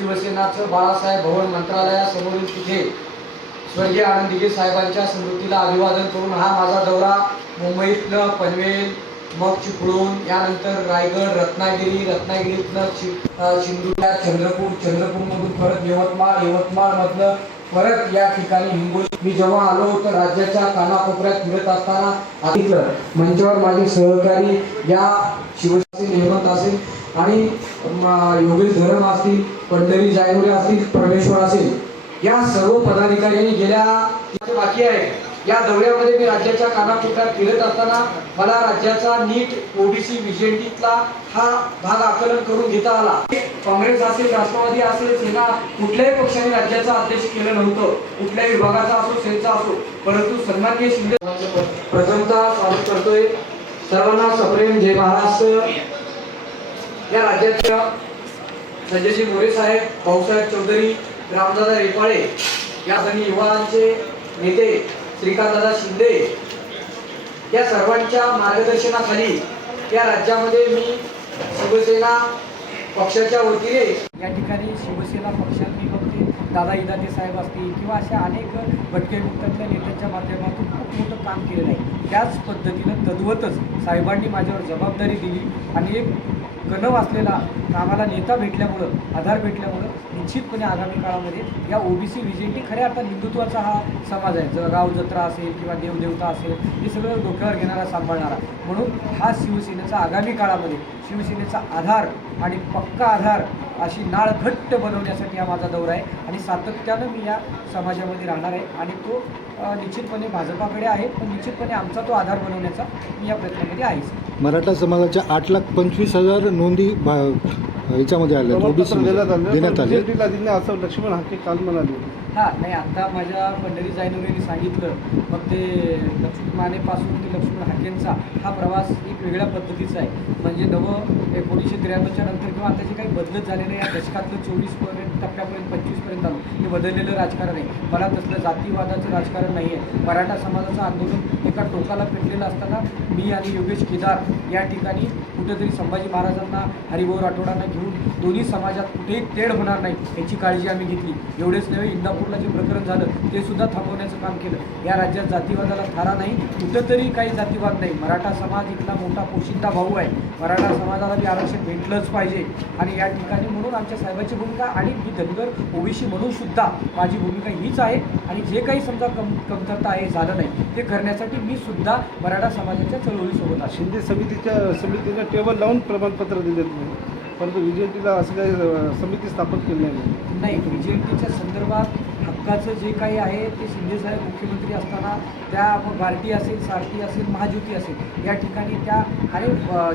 शिवसेनाचं बाळासाहेब भवन मंत्रालयासमोरील तिथे स्वर्गीय आनंद साहेबांच्या स्मृतीला अभिवादन करून हा माझा दौरा मुंबईतलं पनवेल मग चिपळूण यानंतर रायगड रत्नागिरी रत्नागिरीतनं चि सिंधुदुर्ग चंद्रपूर चंद्रपूरमधून परत यवतमाळ यवतमाळमधलं परत या ठिकाणी हिंगोली. मी जेव्हा आलो तर राज्याच्या कानाकोपऱ्यात फिरत असताना ऐकलं मंचावर माझे सहकारी या शिवसेने हेमंत असेल आणि योगेश धरण असतील पंढरी जायवरे असतील परमेश्वर असेल या सर्व पदाधिकाऱ्यांनी गेल्या बाकी आहे या दौऱ्यामध्ये मी राज्याच्या कानाकोपऱ्यात फिरत असताना मला राज्याचा नीट ओबीसी विजेंटीतला हा भाग आकलन करून घेता आला. काँग्रेस असेल राष्ट्रवादी असेल सेना कुठल्याही पक्षाने राज्याचा अध्यक्ष केलं नव्हतं कुठल्याही विभागाचा असो सेलचा असो परंतु सन्माननीय शिंदे प्रथमता स्वागत करतोय. सर्वांना सप्रेम जय महाराष्ट्र. या राज्याच्या संजयजी मोरे साहेब भाऊसाहेब चौधरी रामदादा रेपाळे या सनी युवांचे नेते श्रीकांतदादा शिंदे या सर्वांच्या मार्गदर्शनाखाली या राज्यामध्ये मी शिवसेना पक्षाच्या वतीने या ठिकाणी शिवसेना पक्षात मी बघते दादा इदाते साहेब असतील किंवा अशा अनेक भटके मुक्तातल्या नेत्यांच्या माध्यमातून खूप मोठं काम केलेलं आहे. त्याच पद्धतीनं तद्वतच साहेबांनी माझ्यावर जबाबदारी दिली आणि एक वाचलेला कामाला आम्हाला नेता भेटल्यामुळं आधार भेटल्यामुळं निश्चितपणे आगामी काळामध्ये या ओबीसी विजेंटी खऱ्या अर्थात हिंदुत्वाचा हा समाज आहे. जळगाव गाव जत्रा असेल किंवा देवदेवता असेल हे सगळं डोक्यावर घेणारा सांभाळणारा. म्हणून हा शिवसेनेचा आगामी काळामध्ये शिवसेनेचा आधार आणि पक्का आधार अशी नाळ घट्ट बनवण्यासाठी हा माझा दौरा आहे. आणि सातत्यानं मी या समाजामध्ये राहणार आहे. आणि तो निश्चितपणे भाजपाकडे आहे पण निश्चितपणे आमचा तो आधार बनवण्याचा मी या प्रयत्नामध्ये आहेच मराठा समाजाच्या आठ लाख पंचवीस हजार नोंदी याच्यामध्ये आल्या देण्यात आलं असं लक्ष्मण हाके काल म्हणाले हां नाही आता माझ्या पंढरी जायनवरेने सांगितलं. मग ते लक्ष्मण मानेपासून ते लक्ष्मण हाकेंचा हा प्रवास एक वेगळ्या पद्धतीचा आहे. म्हणजे नवं एकोणीसशे त्र्याण्णवच्या नंतर किंवा आता जे काही बदलत झालेलं आहे या दशकातलं चोवीसपर्यंत टप्प्यापर्यंत पंचवीसपर्यंत आलो. हे बदललेलं राजकारण आहे. मला तसलं जातीवादाचं राजकारण नाही आहे. मराठा समाजाचं आंदोलन एका टोकाला पेटलेलं असताना मी आणि योगेश केदार या ठिकाणी कुठेतरी संभाजी महाराजांना हरिभाऊ राठोडांना घेऊन दोन्ही समाजात कुठेही तेढ होणार नाही याची काळजी आम्ही घेतली. एवढेच नव्हे इंदापूरला जे प्रकरण झालं ते सुद्धा थांबवण्याचं काम केलं. या राज्यात जातीवादाला थारा नाही कुठंतरी काही जातीवाद नाही. मराठा समाज इथला मोठा पोशिंदा भाऊ आहे. मराठा समाजाला बी आरक्षण भेटलंच पाहिजे. आणि या ठिकाणी म्हणून आमच्या साहेबांची भूमिका आणि मी धनगर ओबीसी म्हणून सुद्धा माझी भूमिका हीच आहे. आणि जे काही समजा कम कमतरता आहे झालं नाही ते करण्यासाठी मी सुद्धा मराठा समाजाच्या चळवळीसोबत आहे. शिंदे समितीच्या समितीने टेबल लावून प्रमाणपत्र दिले परंतु विजेटीला असं काही समिती स्थापन केली नाही. नाही विजेंटीच्या संदर्भात हक्काचं जे काही आहे ते शिंदेसाहेब मुख्यमंत्री असताना त्या मग बार्टी असेल सारथी असेल महाज्योती असेल या ठिकाणी त्या आणि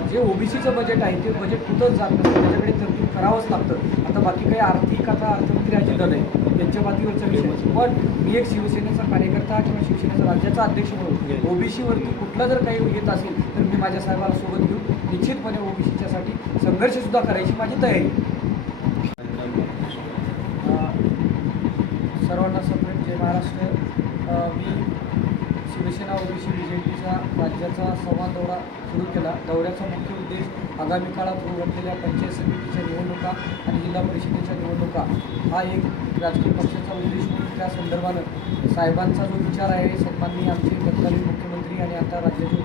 जे ओबीसीचं बजेट आहे ते बजेट कुठंच जात नसतं. त्याच्याकडे तरतूद करावंच लागतं. आता बाकी काही आर्थिक आता अर्थमंत्री अजित नाही त्यांच्या बातीवरचा विषय पण मी एक शिवसेनेचा कार्यकर्ता किंवा शिवसेनेचा राज्याचा अध्यक्ष म्हणून ओबीसीवरती कुठला जर काही येत असेल तर मी माझ्या साहेबाला सोबत घेऊन निश्चितपणे ओबीसीच्यासाठी संघर्षसुद्धा करायची माझी तयारी आहे. अ, सर्वांना सप्रेम जय महाराष्ट्र. मी शिवसेना ओबीसी बीजेपीचा राज्याचा संवाद दौरा सुरू केला. दौऱ्याचा मुख्य उद्देश आगामी काळात होऊ घातलेल्या पंचायत समितीच्या निवडणुका आणि जिल्हा परिषदेच्या निवडणुका. हा एक राजकीय पक्षाचा उद्देश म्हणून त्या संदर्भानं साहेबांचा जो विचार आहे सन्माननीय आमचे तत्कालीन मुख्यमंत्री आणि आता राज्याचे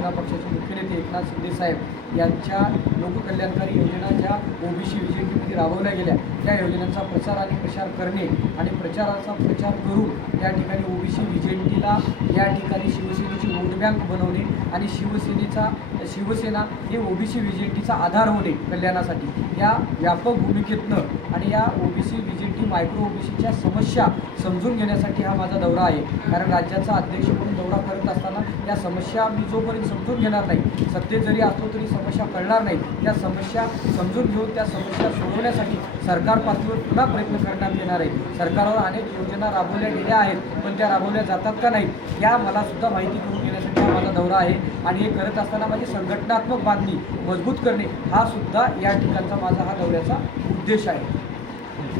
शिवसेना पक्षाचे मुख्य नेते एकनाथ शिंदे साहेब यांच्या लोककल्याणकारी योजना ज्या ओबीसी विजेटीमध्ये राबवल्या गेल्या. त्या योजनांचा प्रचार आणि प्रसार करणे आणि प्रचाराचा प्रचार करून या ठिकाणी ओबीसी विजेंटीला या ठिकाणी शिवसेनेची वोट बँक बनवणे आणि शिवसेनेचा शिवसेना हे ओबीसी विजेंटीचा आधार होणे कल्याणासाठी. या व्यापक भूमिकेतनं आणि या ओबीसी विजेंटी मायक्रो ओबीसीच्या समस्या समजून घेण्यासाठी हा माझा दौरा आहे. कारण राज्याचा अध्यक्ष म्हणून दौरा करत असताना या समस्या मी जोपर्यंत समजून घेणार नाही. सत्तेत जरी असलो तरी समस्या कळणार नाही. त्या समस्या समजून घेऊन त्या समस्या सोडवण्यासाठी सरकार पातळीवर पुन्हा प्रयत्न करण्यात येणार आहे. सरकारवर अनेक योजना राबवल्या गेल्या आहेत पण त्या राबवल्या जातात का नाही या मला सुद्धा माहिती करून घेण्यासाठी हा माझा दौरा आहे. आणि हे करत असताना माझी संघटनात्मक बांधणी मजबूत करणे हा सुद्धा या ठिकाणचा माझा हा दौऱ्याचा उद्देश आहे.